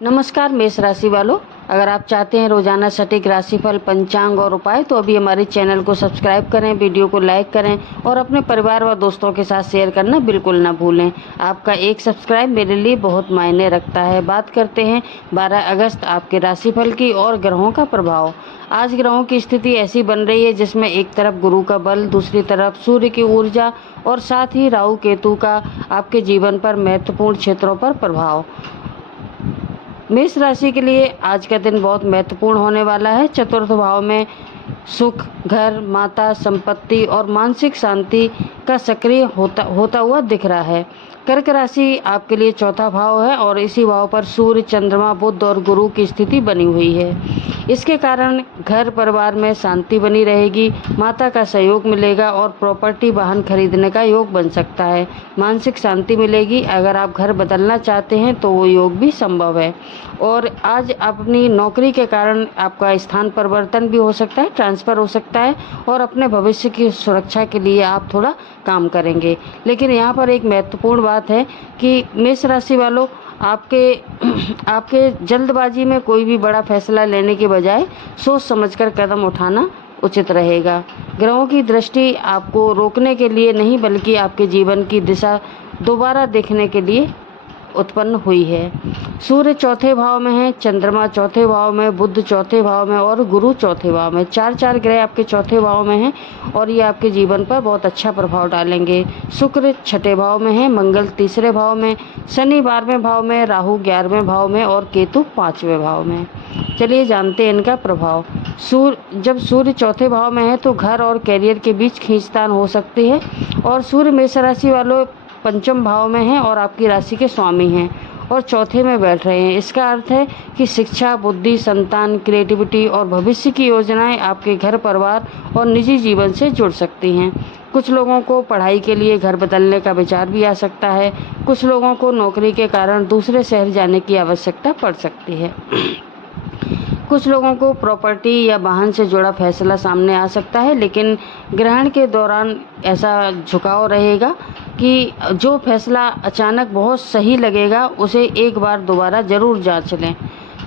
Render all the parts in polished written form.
नमस्कार मेष राशि वालों, अगर आप चाहते हैं रोजाना सटीक राशिफल, पंचांग और उपाय तो अभी हमारे चैनल को सब्सक्राइब करें, वीडियो को लाइक करें और अपने परिवार व दोस्तों के साथ शेयर करना बिल्कुल ना भूलें। आपका एक सब्सक्राइब मेरे लिए बहुत मायने रखता है। बात करते हैं 12 अगस्त आपके राशिफल की और ग्रहों का प्रभाव। आज ग्रहों की स्थिति ऐसी बन रही है जिसमें एक तरफ गुरु का बल, दूसरी तरफ सूर्य की ऊर्जा और साथ ही राहु केतु का आपके जीवन पर महत्वपूर्ण क्षेत्रों पर प्रभाव। मेष राशि के लिए आज का दिन बहुत महत्वपूर्ण होने वाला है। चतुर्थ भाव में सुख, घर, माता, संपत्ति और मानसिक शांति का सक्रिय होता हुआ दिख रहा है। कर्क राशि आपके लिए चौथा भाव है और इसी भाव पर सूर्य, चंद्रमा, बुध और गुरु की स्थिति बनी हुई है। इसके कारण घर परिवार में शांति बनी रहेगी, माता का सहयोग मिलेगा और प्रॉपर्टी वाहन खरीदने का योग बन सकता है। मानसिक शांति मिलेगी। अगर आप घर बदलना चाहते हैं तो वो योग भी संभव है। और आज अपनी नौकरी के कारण आपका स्थान परिवर्तन भी हो सकता है, ट्रांसफ़र हो सकता है और अपने भविष्य की सुरक्षा के लिए आप थोड़ा काम करेंगे। लेकिन यहाँ पर एक महत्वपूर्ण बात है कि मेष राशि वालों, आपके जल्दबाजी में कोई भी बड़ा फैसला लेने के बजाय सोच समझकर कदम उठाना उचित रहेगा। ग्रहों की दृष्टि आपको रोकने के लिए नहीं बल्कि आपके जीवन की दिशा दोबारा देखने के लिए उत्पन्न हुई है। सूर्य चौथे भाव में है, चंद्रमा चौथे भाव में, बुध चौथे भाव में और गुरु चौथे भाव में। चार ग्रह आपके चौथे भाव में हैं और ये आपके जीवन पर बहुत अच्छा प्रभाव डालेंगे। शुक्र छठे भाव में है, मंगल तीसरे भाव में, शनि 12वें भाव में, राहु 11वें भाव में और केतु 5वें भाव में। चलिए जानते हैं इनका प्रभाव। जब सूर्य चौथे भाव में है तो घर और कैरियर के बीच खींचतान हो सकती है और सूर्य मेष राशि वालों पंचम भाव में हैं और आपकी राशि के स्वामी हैं और चौथे में बैठ रहे हैं। इसका अर्थ है कि शिक्षा, बुद्धि, संतान, क्रिएटिविटी और भविष्य की योजनाएं आपके घर परिवार और निजी जीवन से जुड़ सकती हैं। कुछ लोगों को पढ़ाई के लिए घर बदलने का विचार भी आ सकता है। कुछ लोगों को नौकरी के कारण दूसरे शहर जाने की आवश्यकता पड़ सकती है। कुछ लोगों को प्रॉपर्टी या वाहन से जुड़ा फैसला सामने आ सकता है, लेकिन ग्रहण के दौरान ऐसा झुकाव रहेगा कि जो फैसला अचानक बहुत सही लगेगा उसे एक बार दोबारा जरूर जांच लें।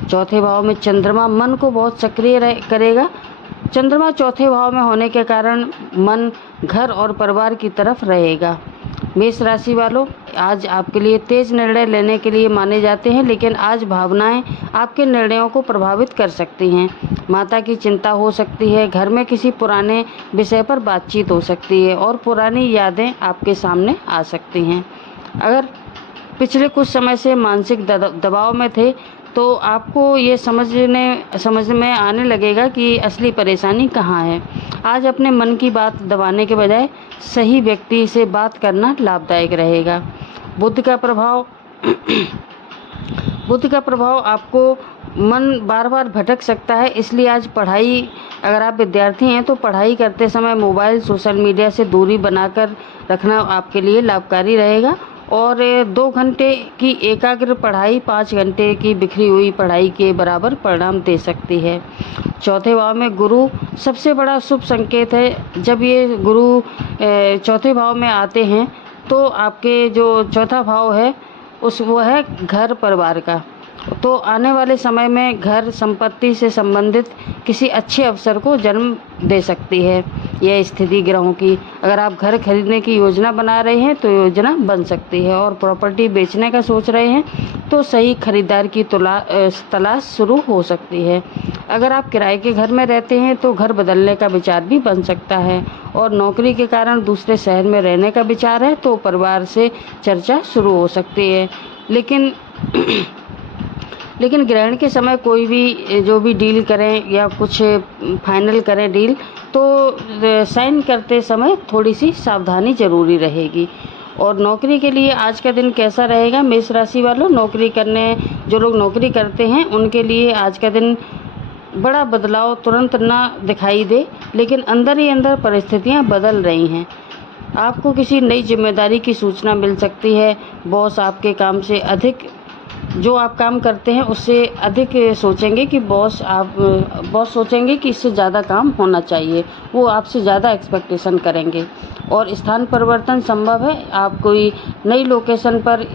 चौथे भाव में चंद्रमा मन को बहुत सक्रिय करेगा। चंद्रमा चौथे भाव में होने के कारण मन घर और परिवार की तरफ रहेगा। मेष राशि वालों, आज आपके लिए तेज निर्णय लेने के लिए माने जाते हैं, लेकिन आज भावनाएं आपके निर्णयों को प्रभावित कर सकती हैं। माता की चिंता हो सकती है, घर में किसी पुराने विषय पर बातचीत हो सकती है और पुरानी यादें आपके सामने आ सकती हैं। अगर पिछले कुछ समय से मानसिक दबाव में थे तो आपको ये समझ में आने लगेगा कि असली परेशानी कहाँ है। आज अपने मन की बात दबाने के बजाय सही व्यक्ति से बात करना लाभदायक रहेगा। बुध का प्रभाव आपको मन बार बार भटक सकता है, इसलिए आज अगर आप विद्यार्थी हैं तो पढ़ाई करते समय मोबाइल, सोशल मीडिया से दूरी बनाकर रखना आपके लिए लाभकारी रहेगा और 2 घंटे की एकाग्र पढ़ाई 5 घंटे की बिखरी हुई पढ़ाई के बराबर परिणाम दे सकती है। चौथे भाव में गुरु सबसे बड़ा शुभ संकेत है। जब ये गुरु चौथे भाव में आते हैं तो आपके जो चौथा भाव है वो है घर परिवार का। तो आने वाले समय में घर संपत्ति से संबंधित किसी अच्छे अवसर को जन्म दे सकती है यह स्थिति ग्रहों की। अगर आप घर खरीदने की योजना बना रहे हैं तो योजना बन सकती है और प्रॉपर्टी बेचने का सोच रहे हैं तो सही खरीदार की तलाश शुरू हो सकती है। अगर आप किराए के घर में रहते हैं तो घर बदलने का विचार भी बन सकता है और नौकरी के कारण दूसरे शहर में रहने का विचार है तो परिवार से चर्चा शुरू हो सकती है। लेकिन ग्रहण के समय कोई भी जो भी डील करें या कुछ फाइनल करें डील, तो साइन करते समय थोड़ी सी सावधानी जरूरी रहेगी। और नौकरी के लिए आज का दिन कैसा रहेगा मेष राशि वालों? जो लोग नौकरी करते हैं उनके लिए आज का दिन बड़ा बदलाव तुरंत ना दिखाई दे, लेकिन अंदर ही अंदर परिस्थितियां बदल रही हैं। आपको किसी नई जिम्मेदारी की सूचना मिल सकती है। बॉस आपके काम से अधिक, जो आप काम करते हैं उससे अधिक सोचेंगे कि बॉस सोचेंगे कि इससे ज़्यादा काम होना चाहिए। वो आपसे ज़्यादा एक्सपेक्टेशन करेंगे और स्थान परिवर्तन संभव है। आप कोई नई लोकेशन पर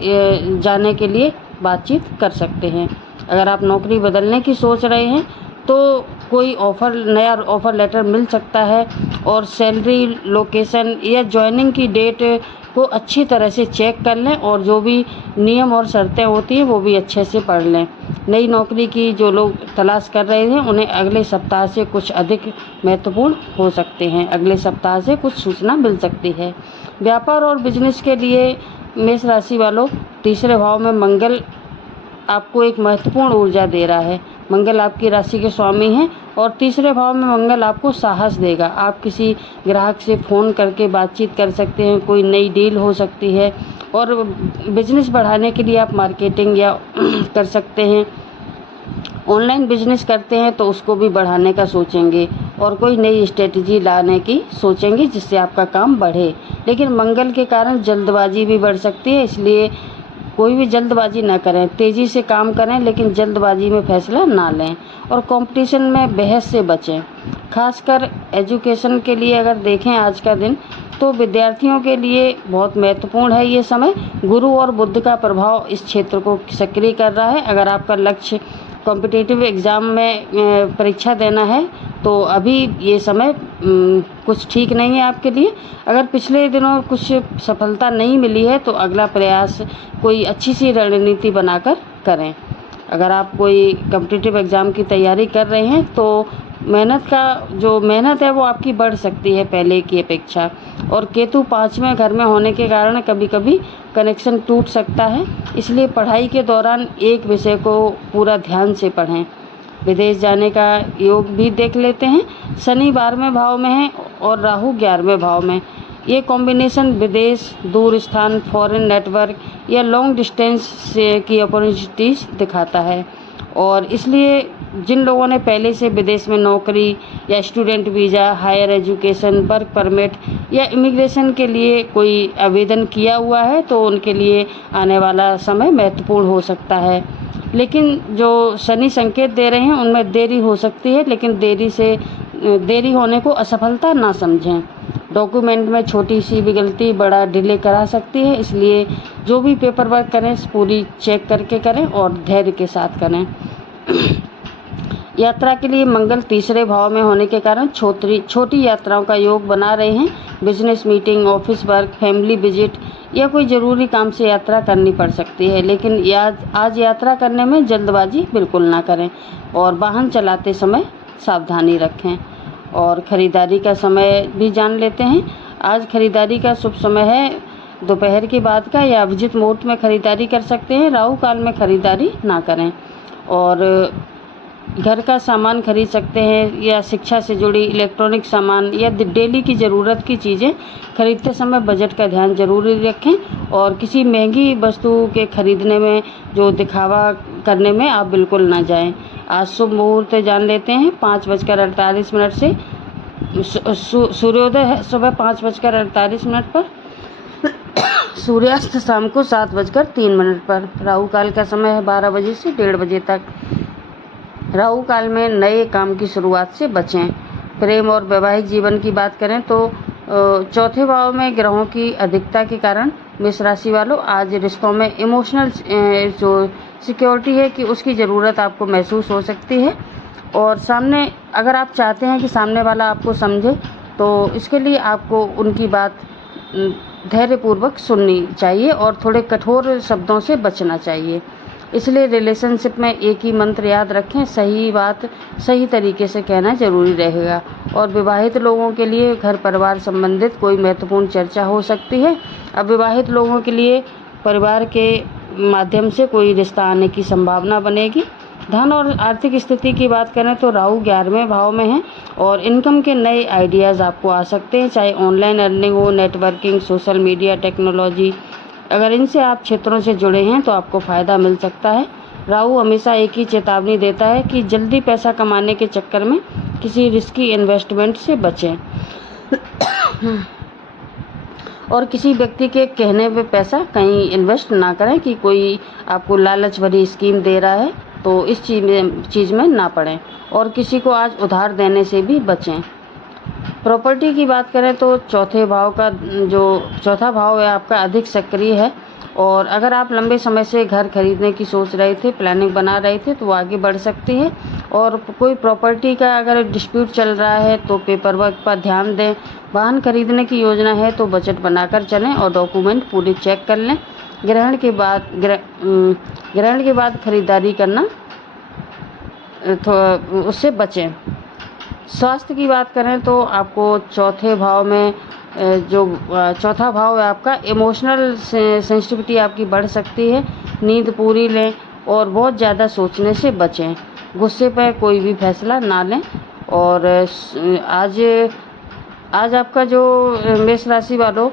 जाने के लिए बातचीत कर सकते हैं। अगर आप नौकरी बदलने की सोच रहे हैं तो कोई नया ऑफ़र लेटर मिल सकता है, और सैलरी, लोकेशन या जॉइनिंग की डेट को अच्छी तरह से चेक कर लें, और जो भी नियम और शर्तें होती हैं वो भी अच्छे से पढ़ लें। नई नौकरी की जो लोग तलाश कर रहे हैं उन्हें अगले सप्ताह से कुछ अधिक महत्वपूर्ण हो सकते हैं, अगले सप्ताह से कुछ सूचना मिल सकती है। व्यापार और बिजनेस के लिए मेष राशि वालों, तीसरे भाव में मंगल आपको एक महत्वपूर्ण ऊर्जा दे रहा है। मंगल आपकी राशि के स्वामी हैं, और तीसरे भाव में मंगल आपको साहस देगा। आप किसी ग्राहक से फ़ोन करके बातचीत कर सकते हैं, कोई नई डील हो सकती है, और बिजनेस बढ़ाने के लिए आप मार्केटिंग या कर सकते हैं। ऑनलाइन बिजनेस करते हैं तो उसको भी बढ़ाने का सोचेंगे, और कोई नई स्ट्रेटजी लाने की सोचेंगे जिससे आपका काम बढ़े। लेकिन मंगल के कारण जल्दबाजी भी बढ़ सकती है, इसलिए कोई भी जल्दबाजी ना करें, तेज़ी से काम करें, लेकिन जल्दबाजी में फैसला ना लें, और कंपटीशन में बहस से बचें। खासकर एजुकेशन के लिए अगर देखें आज का दिन, तो विद्यार्थियों के लिए बहुत महत्वपूर्ण है ये समय। गुरु और बुध का प्रभाव इस क्षेत्र को सक्रिय कर रहा है। अगर आपका लक्ष्य कॉम्पिटिटिव एग्ज़ाम में परीक्षा देना है तो अभी ये समय कुछ ठीक नहीं है आपके लिए। अगर पिछले दिनों कुछ सफलता नहीं मिली है तो अगला प्रयास कोई अच्छी सी रणनीति बनाकर करें। अगर आप कोई कॉम्पिटिटिव एग्ज़ाम की तैयारी कर रहे हैं तो मेहनत है वो आपकी बढ़ सकती है पहले की अपेक्षा। और केतु 5वें घर में होने के कारण कभी कभी कनेक्शन टूट सकता है, इसलिए पढ़ाई के दौरान एक विषय को पूरा ध्यान से पढ़ें। विदेश जाने का योग भी देख लेते हैं। शनि 12वें भाव में है और राहु 11वें भाव में। ये कॉम्बिनेशन विदेश, दूर स्थान, फॉरेन नेटवर्क या लॉन्ग डिस्टेंस से की अपॉर्चुनिटीज़ दिखाता है, और इसलिए जिन लोगों ने पहले से विदेश में नौकरी या student visa, higher education, work permit या इमिग्रेशन के लिए कोई आवेदन किया हुआ है तो उनके लिए आने वाला समय महत्वपूर्ण हो सकता है। लेकिन जो शनि संकेत दे रहे हैं उनमें देरी हो सकती है, लेकिन देरी होने को असफलता ना समझें। डॉक्यूमेंट में छोटी सी भी गलती बड़ा डिले करा सकती है, इसलिए जो भी पेपर वर्क करें पूरी चेक करके करें और धैर्य के साथ करें। यात्रा के लिए मंगल तीसरे भाव में होने के कारण छोटी यात्राओं का योग बना रहे हैं। Business meeting, office work, family visit या कोई ज़रूरी काम से यात्रा करनी पड़ सकती है, लेकिन आज यात्रा करने में जल्दबाजी बिल्कुल ना करें, और वाहन चलाते समय सावधानी रखें। और ख़रीदारी का समय भी जान लेते हैं। आज खरीदारी का शुभ समय है दोपहर के बाद का, या अभिजित मुहूर्त में खरीदारी कर सकते हैं। राहु काल में खरीदारी ना करें, और घर का सामान खरीद सकते हैं, या शिक्षा से जुड़ी इलेक्ट्रॉनिक सामान या डेली की ज़रूरत की चीज़ें खरीदते समय बजट का ध्यान जरूरी रखें, और किसी महंगी वस्तु के खरीदने में जो दिखावा करने में आप बिल्कुल ना जाएं। आज शुभ मुहूर्त जान लेते हैं 5:48 से सूर्योदय है सुबह 5:48 पर, सूर्यास्त शाम को 7:03 पर। राहु काल का समय है 12 बजे से 1:30 बजे तक। राहु काल में नए काम की शुरुआत से बचें। प्रेम और वैवाहिक जीवन की बात करें तो चौथे भाव में ग्रहों की अधिकता के कारण मेष राशि वालों आज रिश्तों में इमोशनल जो सिक्योरिटी है कि उसकी ज़रूरत आपको महसूस हो सकती है, और अगर आप चाहते हैं कि सामने वाला आपको समझे तो इसके लिए आपको उनकी बात धैर्यपूर्वक सुननी चाहिए और थोड़े कठोर शब्दों से बचना चाहिए। इसलिए रिलेशनशिप में एक ही मंत्र याद रखें, सही बात सही तरीके से कहना जरूरी रहेगा। और विवाहित लोगों के लिए घर परिवार संबंधित कोई महत्वपूर्ण चर्चा हो सकती है। अविवाहित लोगों के लिए परिवार के माध्यम से कोई रिश्ता आने की संभावना बनेगी। धन और आर्थिक स्थिति की बात करें तो राहु 11वें भाव में है, और इनकम के नए आइडियाज़ आपको आ सकते हैं, चाहे ऑनलाइन अर्निंग हो, नेटवर्किंग, सोशल मीडिया, टेक्नोलॉजी। अगर इनसे आप क्षेत्रों से जुड़े हैं तो आपको फ़ायदा मिल सकता है। राहु हमेशा एक ही चेतावनी देता है कि जल्दी पैसा कमाने के चक्कर में किसी रिस्की इन्वेस्टमेंट से बचें और किसी व्यक्ति के कहने पे पैसा कहीं इन्वेस्ट ना करें कि कोई आपको लालच भरी स्कीम दे रहा है तो इस चीज़ में ना पड़ें, और किसी को आज उधार देने से भी बचें। प्रॉपर्टी की बात करें तो चौथा भाव है आपका अधिक सक्रिय है, और अगर आप लंबे समय से घर खरीदने की सोच रहे थे, प्लानिंग बना रहे थे, तो वो आगे बढ़ सकती है। और कोई प्रॉपर्टी का अगर डिस्प्यूट चल रहा है तो पेपर वर्क पर ध्यान दें। वाहन खरीदने की योजना है तो बजट बनाकर चलें और डॉक्यूमेंट पूरे चेक कर लें। ग्रहण के बाद खरीदारी करना उससे बचें। स्वास्थ्य की बात करें तो आपको चौथे भाव में जो चौथा भाव है आपका, इमोशनल सेंसिटिविटी आपकी बढ़ सकती है। नींद पूरी लें और बहुत ज़्यादा सोचने से बचें। गुस्से पर कोई भी फैसला ना लें। और आज आपका जो मेष राशि वालों,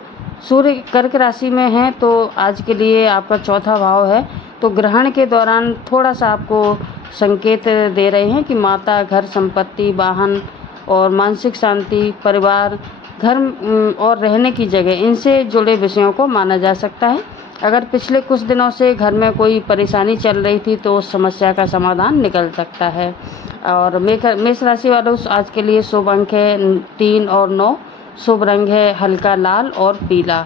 सूर्य कर्क राशि में है, तो आज के लिए आपका चौथा भाव है। तो ग्रहण के दौरान थोड़ा सा आपको संकेत दे रहे हैं कि माता, घर, संपत्ति, वाहन और मानसिक शांति, परिवार, घर और रहने की जगह, इनसे जुड़े विषयों को माना जा सकता है। अगर पिछले कुछ दिनों से घर में कोई परेशानी चल रही थी तो उस समस्या का समाधान निकल सकता है। और मेष राशि वालों, आज के लिए शुभ अंक है 3 और 9। शुभ रंग है हल्का लाल और पीला।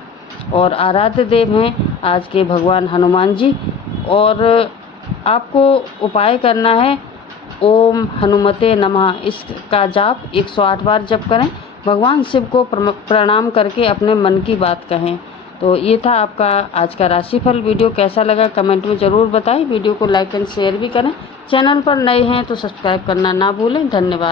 और आराध्य देव हैं आज के भगवान हनुमान जी। और आपको उपाय करना है ओम हनुमते नमः, इसका जाप 108 बार जप करें। भगवान शिव को प्रणाम करके अपने मन की बात कहें। तो ये था आपका आज का राशिफल। वीडियो कैसा लगा कमेंट में ज़रूर बताएं। वीडियो को लाइक एंड शेयर भी करें। चैनल पर नए हैं तो सब्सक्राइब करना ना भूलें। धन्यवाद।